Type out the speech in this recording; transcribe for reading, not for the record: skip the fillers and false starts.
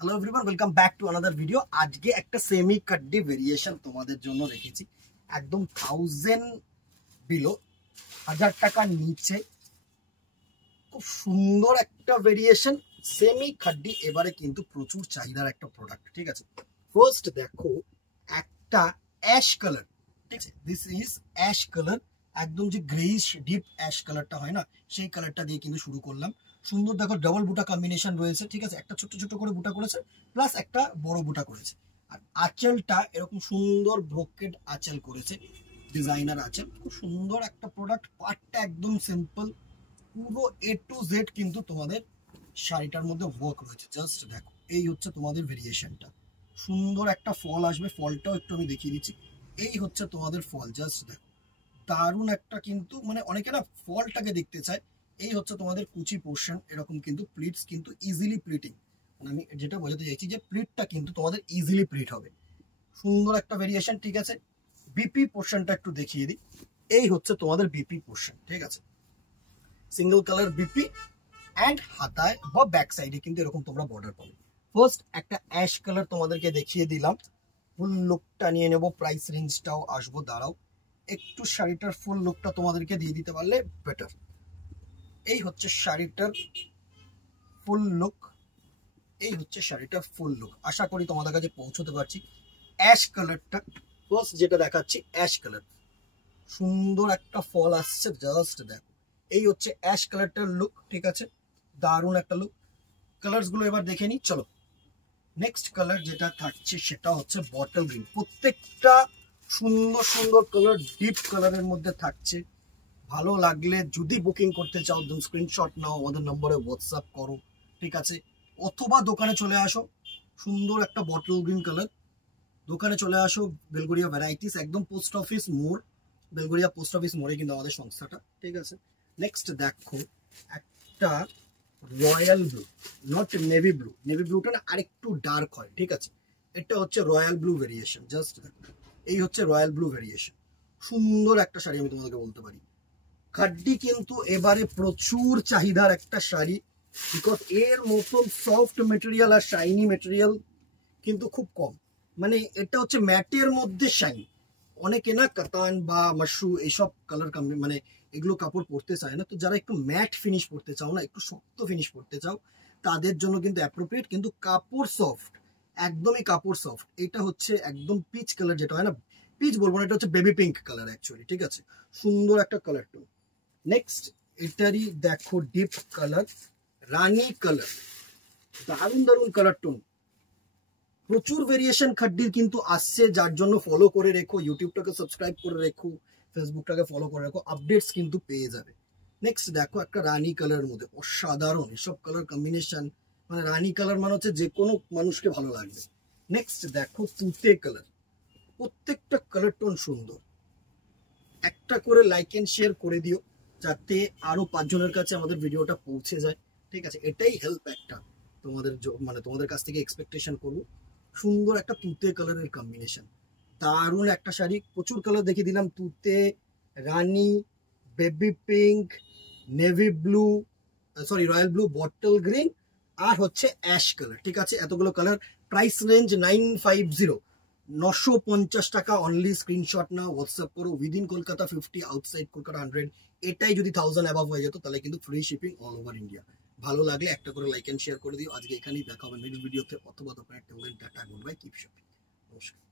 Hello everyone, welcome back to another video. আজকে একটা semi কাড্ডি variation তোমাদের জন্য রেখেছি, একদম 1000 বিলো, 1000 টাকার নিচে। খুব সুন্দর একটা ভেরিয়েশন, সেমি খাড্ডি। এবারে কিন্তু প্রচুর চাহিদার একটা প্রোডাক্ট, ঠিক আছে। ফার্স্ট দেখো একটা অ্যাশ কালার, ঠিক আছে। দিস ইজ অ্যাশ কালার, একদম যে গ্রেইশ ডিপ অ্যাশ কালারটা হয় না, সেই কালারটা দিয়ে কিন্তু শুরু করলাম। সুন্দর দেখো, ডাবল বুটা কম্বিনেশন রয়েছে, ঠিক আছে। একটা ছোট ছোট করে বুটা করেছে, প্লাস একটা বড় বুটা করেছে। আর আঁচলটা এরকম সুন্দর ব্রোকেড আঁচল করেছে, ডিজাইনার আঁচল। খুব সুন্দর একটা প্রোডাক্ট। পার্টটা একদম সিম্পল, পুরো এ টু জেড কিন্তু তোমাদের শাড়িটার মধ্যে ওয়ার্ক রয়েছে। জাস্ট দেখো, এই হচ্ছে তোমাদের ভেরিয়েশনটা। সুন্দর একটা ফল আসবে, ফলটাও একটু আমি দেখিয়ে দিচ্ছি। এই হচ্ছে তোমাদের ফল, জাস্ট দেখো, দারুণ একটা। কিন্তু মানে অনেকে না ফলটাকে দেখতে চায়। এই হচ্ছে তোমাদের কুচি পোর্শন, এরকম কিন্তু প্লিটস কিন্তু ইজিলি প্লিটিং। মানে আমি যেটা বোঝাতে চাইছি যে প্লিটটা কিন্তু তোমাদের ইজিলি প্লিট হবে। সুন্দর একটা ভেরিয়েশন, ঠিক আছে। বিপি পোর্শনটা একটু দেখিয়ে দিই। এই হচ্ছে তোমাদের বিপি পোর্শন, ঠিক আছে। সিঙ্গেল কালার বিপি অ্যান্ড হাতায় বা ব্যাক সাইডে কিন্তু এরকম তোমরা বর্ডার পাবে। ফার্স্ট একটা অ্যাশ কালার তোমাদেরকে দেখিয়ে দিলাম, ফুল লুকটা নিয়ে নেবো, প্রাইস রেঞ্জটাও আসবো। দাঁড়াও, একটু শাড়িটার ফুল লুকটা তোমাদেরকে দিয়ে দিতে পারলে বেটার। এই হচ্ছে শাড়িটার ফুল লুক, এই হচ্ছে শাড়িটার ফুল লুক। আশা করি তোমাদের কাছে পৌঁছতে পারছি। অ্যাশ কালারটা ফার্স্ট যেটা দেখাচ্ছি, অ্যাশ কালার। সুন্দর একটা ফল আসছে, জাস্ট দেখো। এই হচ্ছে অ্যাশ কালারটার লুক, ঠিক আছে। দারুণ একটা লুক। কালার্স গুলো এবার দেখে নিই, চলো। নেক্সট কালার যেটা থাকছে সেটা হচ্ছে বটল গ্রিন। প্রত্যেকটা সুন্দর সুন্দর কালার ডিপ কালারের মধ্যে থাকছে। ভালো লাগলে যদি বুকিং করতে চাও, দেন স্ক্রিনশট নাও, আমাদের নম্বরে হোয়াটসঅ্যাপ করো, ঠিক আছে। অথবা দোকানে চলে আসো। সুন্দর একটা বটল গ্রিন কালার, দোকানে চলে আসো। বেলগড়িয়া ভ্যারাইটিস, একদম পোস্ট অফিস মোড়, বেলগড়িয়া পোস্ট অফিস মোড়ে কিন্তু আমাদের সংস্থাটা, ঠিক আছে। নেক্সট দেখো একটা royal blue, not navy blue. Navy ব্লুটা না আরেকটু ডার্ক হয়, ঠিক আছে। এটা হচ্ছে রয়্যাল ব্লু ভেরিয়েশন, জাস্ট দেখো। এই হচ্ছে রয়্যাল ব্লু ভেরিয়েশন। সুন্দর একটা শাড়ি, আমি তোমাদেরকে বলতে পারি। খাড্ডি কিন্তু এবারে প্রচুর চাহিদার একটা শাড়ি, বিকজ এর মতন সফট মেটেরিয়াল আর শাইনি মেটেরিয়াল কিন্তু খুব কম। মানে এটা হচ্ছে ম্যাটের মধ্যে শাইন। অনেকে না কাতান বা মাশরু এইসব কালার মানে এগুলো কাপড় পরতে চায় না। তো যারা একটু ম্যাট ফিনিশ পরতে চাও না, একটু শক্ত ফিনিশ পরতে চাও, তাদের জন্য কিন্তু অ্যাপ্রোপ্রিয়েট। কিন্তু কাপড় সফট, একদমই কাপড় সফট। এটা হচ্ছে একদম পিচ কালার, যেটা হয় না, পিচ বলবো না, এটা হচ্ছে বেবি পিঙ্ক কালার অ্যাকচুয়ালি, ঠিক আছে। সুন্দর একটা কালার টোন। নেক্সট এটারই দেখো ডিপ কালার, রানী কালার। দারুণ দারুণ কালার টোন। প্রচুর ভেরিয়েশন খাড্ডির কিন্তু আসছে, যার জন্য ফলো করে রেখো, ইউটিউবটাকে সাবস্ক্রাইব করে রেখো, ফেসবুকটাকে ফলো করে রাখো, আপডেটস কিন্তু পেয়ে যাবে। নেক্সট দেখো একটা রানী কালারের মধ্যে, অসাধারণ এসব কালার কম্বিনেশন। মানে রানী কালার মানে হচ্ছে যে কোনো মানুষকে ভালো লাগবে। নেক্সট দেখো তুতে কালার। প্রত্যেকটা কালার টোন সুন্দর। একটা করে লাইক এন্ড শেয়ার করে দিও, যাতে আরো 5 জনের কাছে আমাদের ভিডিওটা পৌঁছে যায়, ঠিক আছে। এটাই হেল্প একটা তোমাদের, মানে তোমাদের কাছ থেকে এক্সপেকটেশন করবো। সুন্দর একটা তুতে কালারের কম্বিনেশন, দারুণ একটা শাড়ি। প্রচুর কালার দেখিয়ে দিলাম, তুতে, রানী, baby pink, navy blue, sorry royal blue, bottle green, আর হচ্ছে অ্যাশ কালার, ঠিক আছে। এতগুলো কালার। প্রাইস রেঞ্জ 950, 950 টাকা অনলি। স্ক্রিনশট নাও, হোয়াটসঅ্যাপ করো। Within Kolkata 50, outside Kolkata 100। এটাই যদি 1000 অ্যাবাভ হয়ে যেত, তাহলে কিন্তু free shipping all over India. ভালো লাগলে একটা করে লাইক এন্ড শেয়ার করে দিও। আজকে এখানেই দেখা হবে নেক্সট ভিডিওতে, অথবা দোকানের টেবিলের data. Good bye, keep shopping. নমস্কার।